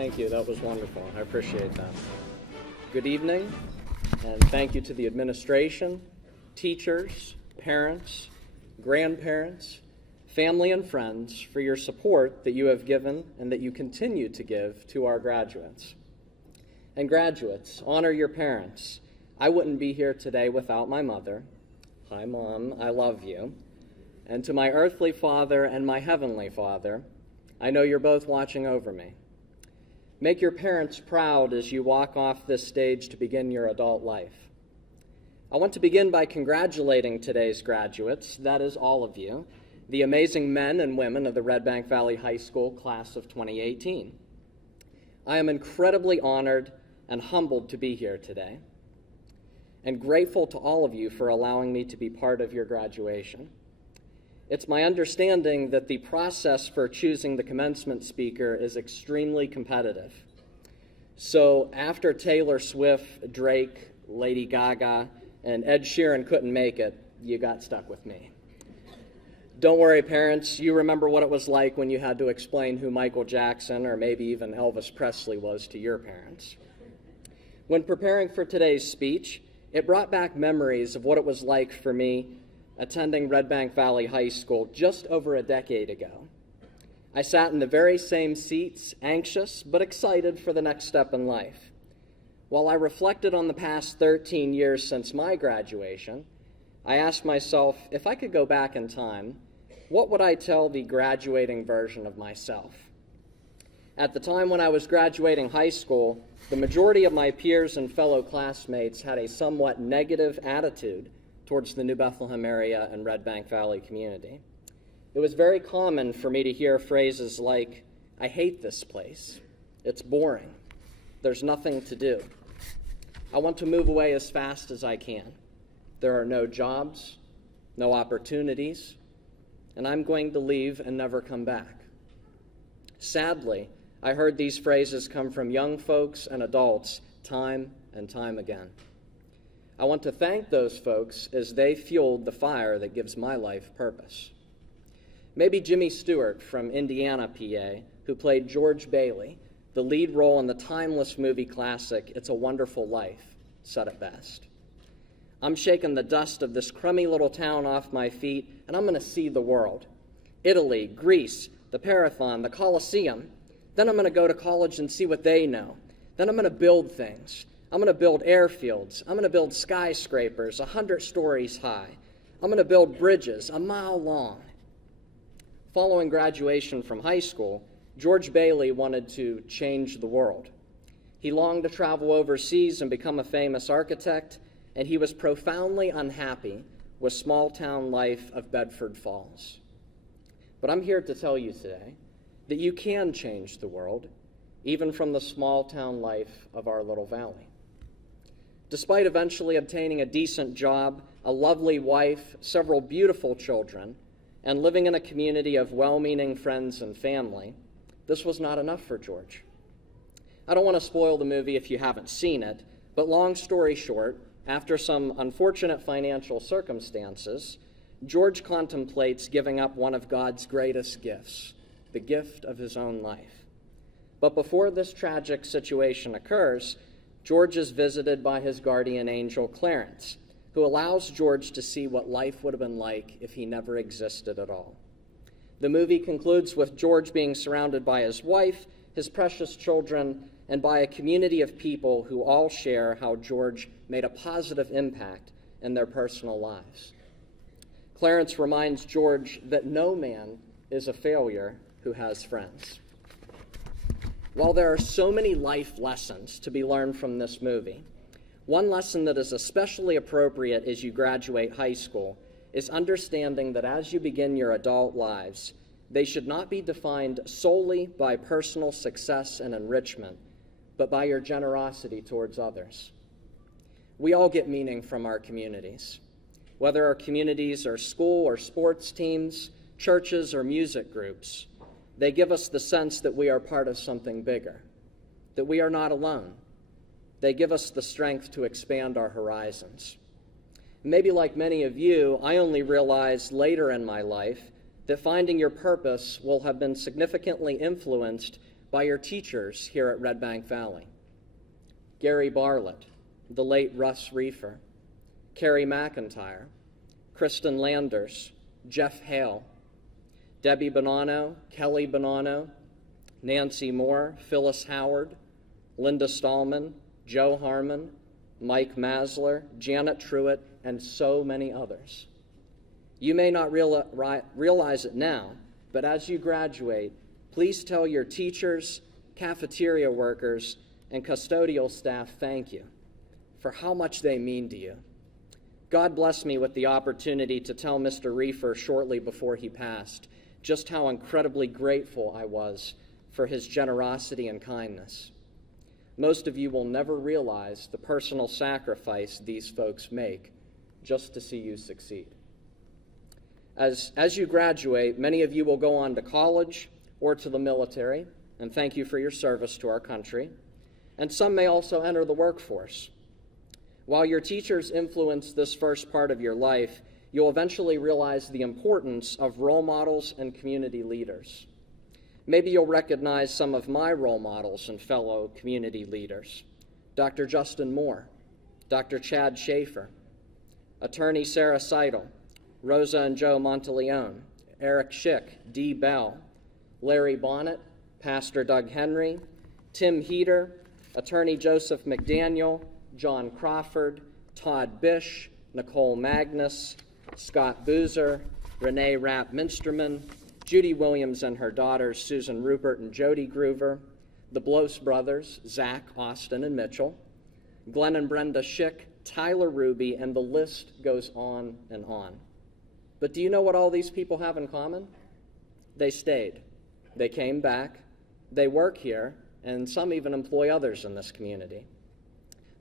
Thank you. That was wonderful. I appreciate that. Good evening, and thank you to the administration, teachers, parents, grandparents, family, and friends for your support that you have given and that you continue to give to our graduates. And graduates, honor your parents. I wouldn't be here today without my mother. Hi, Mom, I love you. And to my earthly father and my heavenly Father, I know you're both watching over me. Make your parents proud as you walk off this stage to begin your adult life. I want to begin by congratulating today's graduates, that is all of you, the amazing men and women of the Redbank Valley High School class of 2018. I am incredibly honored and humbled to be here today, and grateful to all of you for allowing me to be part of your graduation. It's my understanding that the process for choosing the commencement speaker is extremely competitive. So after Taylor Swift, Drake, Lady Gaga, and Ed Sheeran couldn't make it, you got stuck with me. Don't worry, parents, you remember what it was like when you had to explain who Michael Jackson or maybe even Elvis Presley was to your parents. When preparing for today's speech, it brought back memories of what it was like for me attending Redbank Valley High School just over a decade ago. I sat in the very same seats, anxious but excited for the next step in life. While I reflected on the past 13 years since my graduation, I asked myself, if I could go back in time, what would I tell the graduating version of myself? At the time when I was graduating high school, the majority of my peers and fellow classmates had a somewhat negative attitude towards the New Bethlehem area and Redbank Valley community. It was very common for me to hear phrases like, I hate this place, it's boring, there's nothing to do. I want to move away as fast as I can. There are no jobs, no opportunities, and I'm going to leave and never come back. Sadly, I heard these phrases come from young folks and adults time and time again. I want to thank those folks as they fueled the fire that gives my life purpose. Maybe Jimmy Stewart from Indiana, PA, who played George Bailey, the lead role in the timeless movie classic It's a Wonderful Life, said it best. I'm shaking the dust of this crummy little town off my feet, and I'm going to see the world. Italy, Greece, the Marathon, the Colosseum. Then I'm going to go to college and see what they know. Then I'm going to build things. I'm going to build airfields. I'm going to build skyscrapers 100 stories high. I'm going to build bridges a mile long. Following graduation from high school, George Bailey wanted to change the world. He longed to travel overseas and become a famous architect, and he was profoundly unhappy with small-town life of Bedford Falls. But I'm here to tell you today that you can change the world, even from the small-town life of our little valley. Despite eventually obtaining a decent job, a lovely wife, several beautiful children, and living in a community of well-meaning friends and family, this was not enough for George. I don't want to spoil the movie if you haven't seen it, but long story short, after some unfortunate financial circumstances, George contemplates giving up one of God's greatest gifts, the gift of his own life. But before this tragic situation occurs, George is visited by his guardian angel, Clarence, who allows George to see what life would have been like if he never existed at all. The movie concludes with George being surrounded by his wife, his precious children, and by a community of people who all share how George made a positive impact in their personal lives. Clarence reminds George that no man is a failure who has friends. While there are so many life lessons to be learned from this movie, one lesson that is especially appropriate as you graduate high school is understanding that as you begin your adult lives, they should not be defined solely by personal success and enrichment, but by your generosity towards others. We all get meaning from our communities. Whether our communities are school or sports teams, churches or music groups, they give us the sense that we are part of something bigger, that we are not alone. They give us the strength to expand our horizons. Maybe like many of you, I only realized later in my life that finding your purpose will have been significantly influenced by your teachers here at Redbank Valley. Gary Barlett, the late Russ Reefer, Carrie McIntyre, Kristen Landers, Jeff Hale, Debbie Bonanno, Kelly Bonanno, Nancy Moore, Phyllis Howard, Linda Stallman, Joe Harmon, Mike Masler, Janet Truitt, and so many others. You may not realize it now, but as you graduate, please tell your teachers, cafeteria workers, and custodial staff thank you for how much they mean to you. God blessed me with the opportunity to tell Mr. Reefer shortly before he passed just how incredibly grateful I was for his generosity and kindness. Most of you will never realize the personal sacrifice these folks make just to see you succeed. As you graduate, many of you will go on to college or to the military, and thank you for your service to our country. And some may also enter the workforce. While your teachers influence this first part of your life, you'll eventually realize the importance of role models and community leaders. Maybe you'll recognize some of my role models and fellow community leaders: Dr. Justin Moore, Dr. Chad Schaefer, Attorney Sarah Seidel, Rosa and Joe Monteleone, Eric Schick, Dee Bell, Larry Bonnet, Pastor Doug Henry, Tim Heater, Attorney Joseph McDaniel, John Crawford, Todd Bish, Nicole Magnus, Scott Boozer, Renee Rapp-Minsterman, Judy Williams and her daughters Susan Rupert and Jody Groover, the Bloss brothers, Zach, Austin, and Mitchell, Glenn and Brenda Schick, Tyler Ruby, and the list goes on and on. But do you know what all these people have in common? They stayed. They came back. They work here, and some even employ others in this community.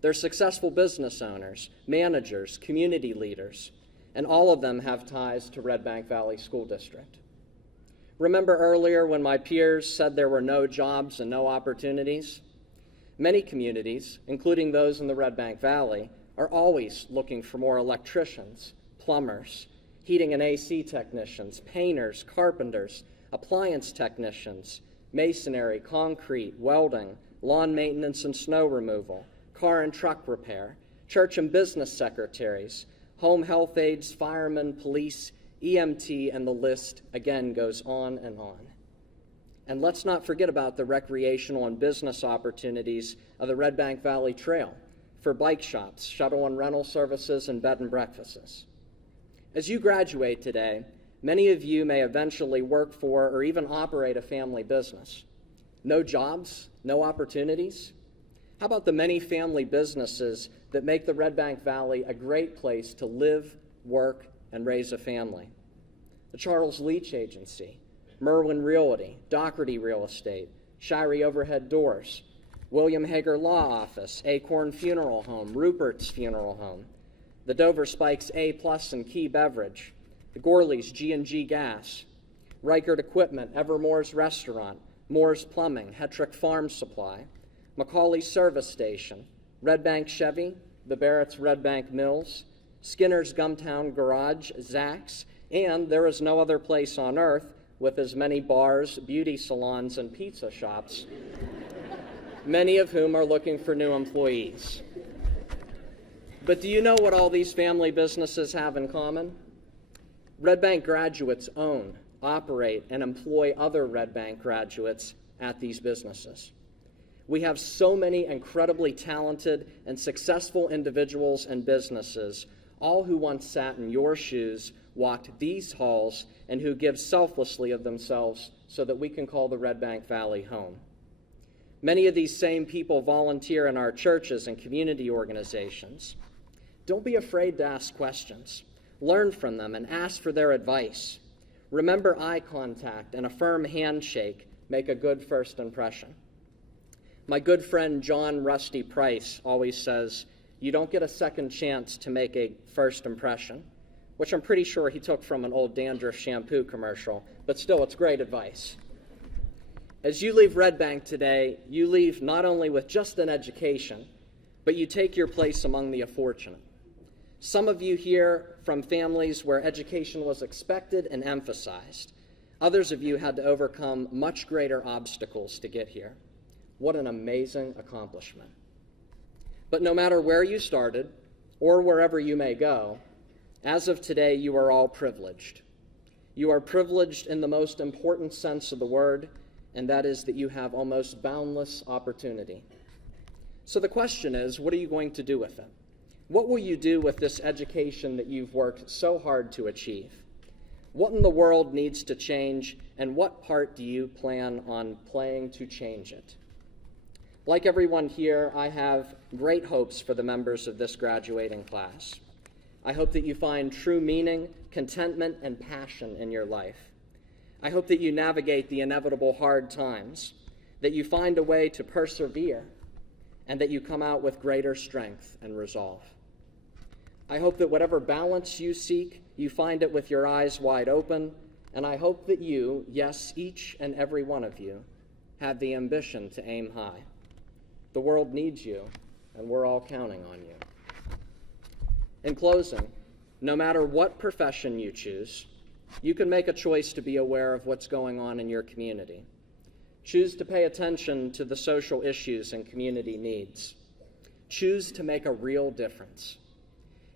They're successful business owners, managers, community leaders, and all of them have ties to Redbank Valley School District. Remember earlier when my peers said there were no jobs and no opportunities? Many communities, including those in the Redbank Valley, are always looking for more electricians, plumbers, heating and AC technicians, painters, carpenters, appliance technicians, masonry, concrete, welding, lawn maintenance and snow removal, car and truck repair, church and business secretaries, home health aides, firemen, police, EMT, and the list again goes on and on. And let's not forget about the recreational and business opportunities of the Redbank Valley Trail for bike shops, shuttle and rental services, and bed and breakfasts. As you graduate today, many of you may eventually work for or even operate a family business. No jobs, no opportunities? How about the many family businesses that make the Redbank Valley a great place to live, work, and raise a family? The Charles Leach Agency, Merwin Realty, Doherty Real Estate, Shirey Overhead Doors, William Hager Law Office, Acorn Funeral Home, Rupert's Funeral Home, the Dover Spikes A+ and Key Beverage, the Gorley's G&G Gas, Reichert Equipment, Evermore's Restaurant, Moore's Plumbing, Hetrick Farm Supply, Macaulay's Service Station, Redbank Chevy, the Barrett's Redbank Mills, Skinner's Gumtown Garage, Zach's, and there is no other place on earth with as many bars, beauty salons, and pizza shops, many of whom are looking for new employees. But do you know what all these family businesses have in common? Redbank graduates own, operate, and employ other Redbank graduates at these businesses. We have so many incredibly talented and successful individuals and businesses, all who once sat in your shoes, walked these halls, and who give selflessly of themselves so that we can call the Redbank Valley home. Many of these same people volunteer in our churches and community organizations. Don't be afraid to ask questions. Learn from them and ask for their advice. Remember, eye contact and a firm handshake make a good first impression. My good friend John Rusty Price always says, you don't get a second chance to make a first impression, which I'm pretty sure he took from an old dandruff shampoo commercial, but still, it's great advice. As you leave Redbank today, you leave not only with just an education, but you take your place among the unfortunate. Some of you here from families where education was expected and emphasized. Others of you had to overcome much greater obstacles to get here. What an amazing accomplishment. But no matter where you started or wherever you may go, as of today, you are all privileged. You are privileged in the most important sense of the word, and that is that you have almost boundless opportunity. So the question is, what are you going to do with it? What will you do with this education that you've worked so hard to achieve? What in the world needs to change, and what part do you plan on playing to change it? Like everyone here, I have great hopes for the members of this graduating class. I hope that you find true meaning, contentment, and passion in your life. I hope that you navigate the inevitable hard times, that you find a way to persevere, and that you come out with greater strength and resolve. I hope that whatever balance you seek, you find it with your eyes wide open, and I hope that you, yes, each and every one of you, have the ambition to aim high. The world needs you, and we're all counting on you. In closing, no matter what profession you choose, you can make a choice to be aware of what's going on in your community. Choose to pay attention to the social issues and community needs. Choose to make a real difference.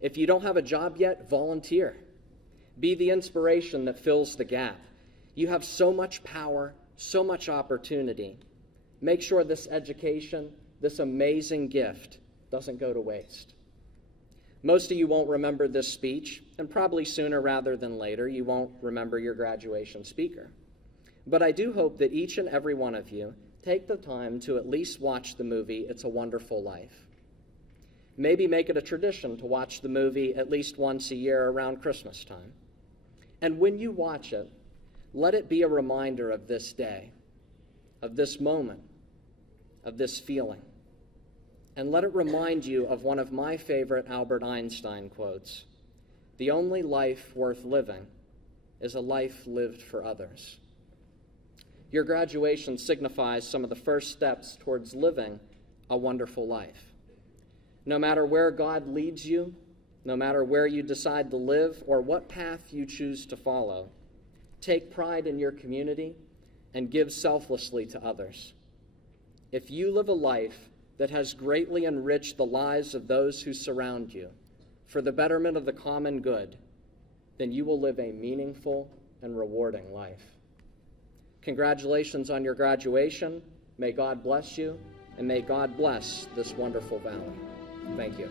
If you don't have a job yet, volunteer. Be the inspiration that fills the gap. You have so much power, so much opportunity. Make sure this education, this amazing gift, doesn't go to waste. Most of you won't remember this speech, and probably sooner rather than later, you won't remember your graduation speaker. But I do hope that each and every one of you take the time to at least watch the movie It's a Wonderful Life. Maybe make it a tradition to watch the movie at least once a year around Christmas time. And when you watch it, let it be a reminder of this day, of this moment, of this feeling. And let it remind you of one of my favorite Albert Einstein quotes: "The only life worth living is a life lived for others." Your graduation signifies some of the first steps towards living a wonderful life. No matter where God leads you, no matter where you decide to live or what path you choose to follow, take pride in your community and give selflessly to others. If you live a life that has greatly enriched the lives of those who surround you for the betterment of the common good, then you will live a meaningful and rewarding life. Congratulations on your graduation. May God bless you, and may God bless this wonderful valley. Thank you.